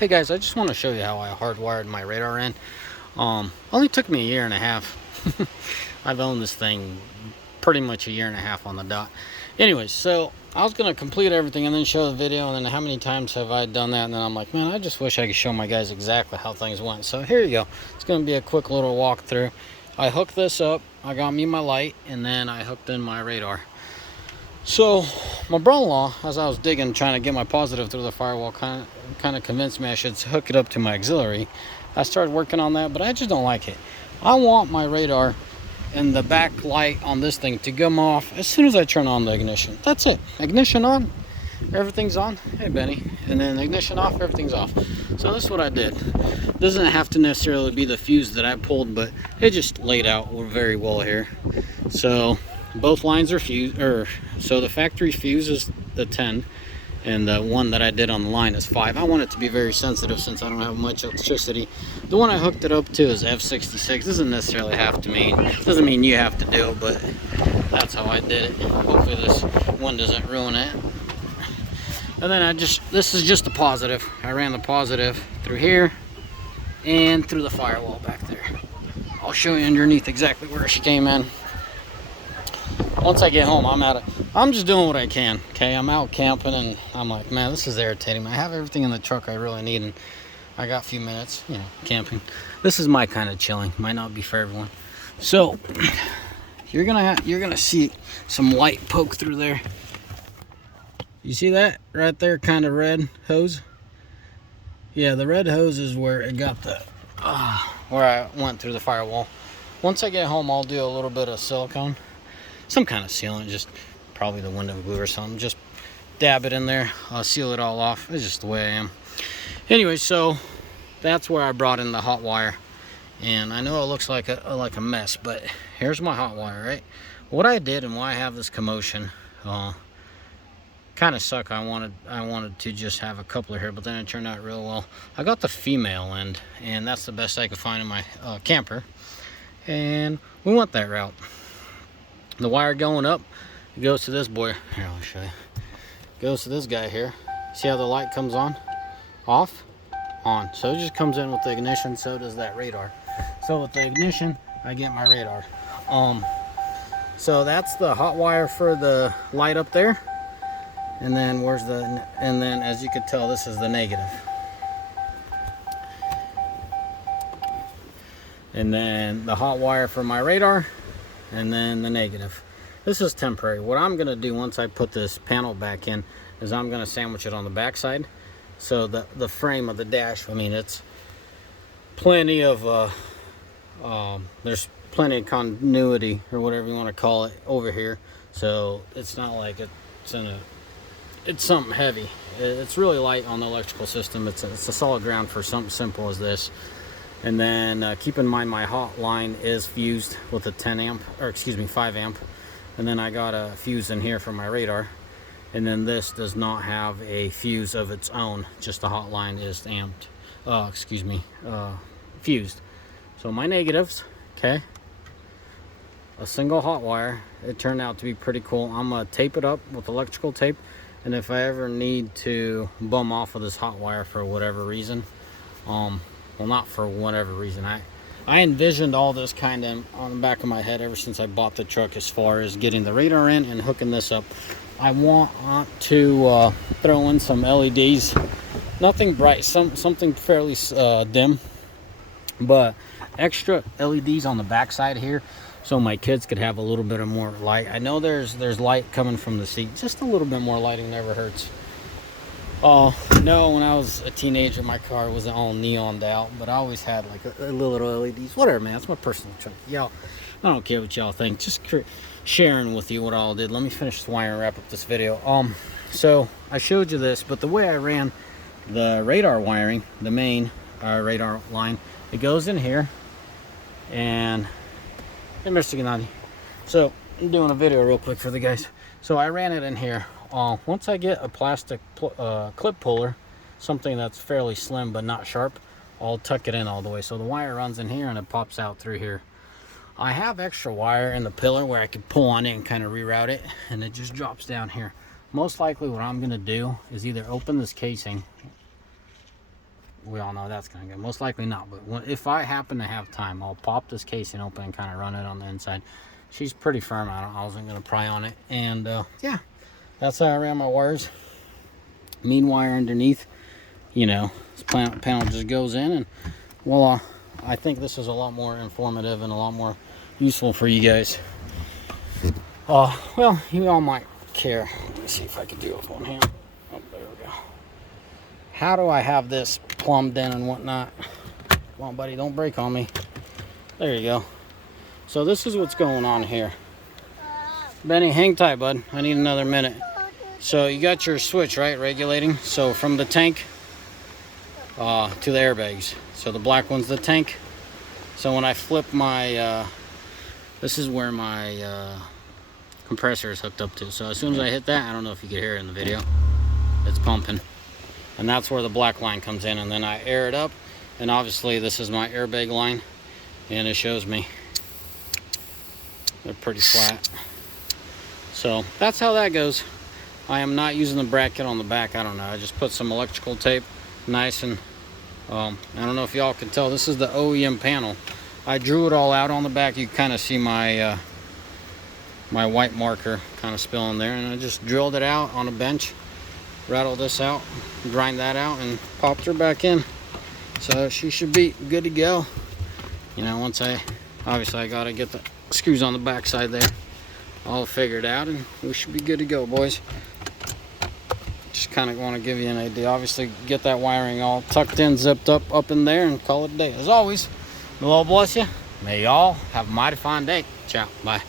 Hey guys, I just want to show you how I hardwired my radar in. Only took me a year and a half. I've owned this thing pretty much a year and a half on the dot. Anyways, so I was going to complete everything and then show the video, and then how many times have I done that? And then I'm like, man, I just wish I could show my guys exactly how things went. So here you go. It's going to be a quick little walkthrough. I hooked this up. I got me my light, and then I hooked in my radar. So my brother-in-law, as I was digging, trying to get my positive through the firewall, kind of convinced me I should hook it up to my auxiliary. I started working on that, but I just don't like it. I want my radar and the back light on this thing to come off as soon as I turn on the ignition. That's it. Ignition on, everything's on. Hey Benny. And then ignition off, everything's off. So this is what I did. Doesn't have to necessarily be the fuse that I pulled, but it just laid out very well here. So both lines are fused, so the factory fuse is the 10, and the one that I did on the line is 5. I want it to be very sensitive since I don't have much electricity. The one I hooked it up to is F66. Doesn't necessarily have to mean, doesn't mean you have to do it, but that's how I did it. Hopefully this one doesn't ruin it. And then this is just the positive. I ran the positive through here and through the firewall back there. I'll show you underneath exactly where she came in. Once I get home, I'm just doing what I can, okay? I'm out camping, and I'm like, man, this is irritating. I have everything in the truck I really need, and I got a few minutes, camping. This is my kind of chilling. Might not be for everyone. So you're gonna see some light poke through there. You see that right there, kind of red hose? Yeah, the red hose is where it got where I went through the firewall. Once I get home, I'll do a little bit of silicone. Some kind of sealant, just probably the window glue or something. Just dab it in there, seal it all off. It's just the way I am. Anyway, so that's where I brought in the hot wire. And I know it looks like a mess, but here's my hot wire, right? What I did and why I have this commotion, kind of suck. I wanted to just have a coupler here, but then it turned out real well. I got the female end, and that's the best I could find in my camper. And we went that route. The wire going up, it goes to this boy. Here, I'll show you. It goes to this guy here. See how the light comes on? Off? On. So it just comes in with the ignition, so does that radar. So with the ignition, I get my radar. So that's the hot wire for the light up there. And then and then as you can tell, this is the negative. And then the hot wire for my radar, and then the negative. This is temporary. What I'm gonna do once I put this panel back in is I'm gonna sandwich it on the back side. So the frame of the dash, I mean, it's plenty of there's plenty of continuity, or whatever you want to call it, over here. So it's not like it's something heavy. It's really light on the electrical system. It's a solid ground for something simple as this. And then keep in mind my hot line is fused with a 5 amp. And then I got a fuse in here for my radar. And then this does not have a fuse of its own. Just the hot line is fused. So my negatives, okay, a single hot wire. It turned out to be pretty cool. I'm gonna tape it up with electrical tape. And if I ever need to bum off of this hot wire for whatever reason, well, not for whatever reason. I envisioned all this kind of on the back of my head ever since I bought the truck, as far as getting the radar in and hooking this up. I want to throw in some LEDs. Nothing bright, something fairly dim, but extra LEDs on the back side here, so my kids could have a little bit of more light. I know there's light coming from the seat. Just a little bit more lighting never hurts. Oh no, when I was a teenager, my car wasn't all neoned out, but I always had like a little LEDs. Whatever, man, it's my personal truck. Y'all, I don't care what y'all think. Just sharing with you what I all did. Let me finish the wire and wrap up this video. So I showed you this, but the way I ran the radar wiring, the main radar line, it goes in here, and hey, Mr. Gennady. So I'm doing a video real quick for the guys. So I ran it in here. Once I get a plastic clip puller, something that's fairly slim but not sharp, I'll tuck it in all the way. So the wire runs in here and it pops out through here. I have extra wire in the pillar where I could pull on it and kind of reroute it, and it just drops down here. Most likely what I'm going to do is either open this casing we all know that's gonna go. Most likely not, but if I happen to have time, I'll pop this casing open and kind of run it on the inside. She's pretty firm. I wasn't gonna pry on it, and yeah, that's how I ran my wires. Mean wire underneath, you know, this panel just goes in, and voila. I think this is a lot more informative and a lot more useful for you guys. Well, you all might care. Let me see if I can do it with one hand. Oh, there we go. How do I have this plumbed in and whatnot? Come on, buddy, don't break on me. There you go. So this is what's going on here. Benny, hang tight, bud. I need another minute. So you got your switch, right, regulating. So from the tank to the airbags. So the black one's the tank. So when I flip my, this is where my compressor is hooked up to. So as soon as I hit that, I don't know if you can hear it in the video, it's pumping. And that's where the black line comes in, and then I air it up, and obviously this is my airbag line, and it shows me they're pretty flat. So that's how that goes. I am not using the bracket on the back. I don't know, I just put some electrical tape nice, and I don't know if y'all can tell, this is the OEM panel. I drew it all out on the back. You kind of see my my white marker kind of spilling there, and I just drilled it out on a bench, rattled this out, grind that out, and popped her back in. So she should be good to go. You know, once obviously I gotta get the screws on the back side there all figured out, and we should be good to go, boys. Just kind of want to give you an idea. Obviously get that wiring all tucked in, zipped up in there, and call it a day. As always, the Lord bless you. May y'all have a mighty fine day. Ciao. Bye.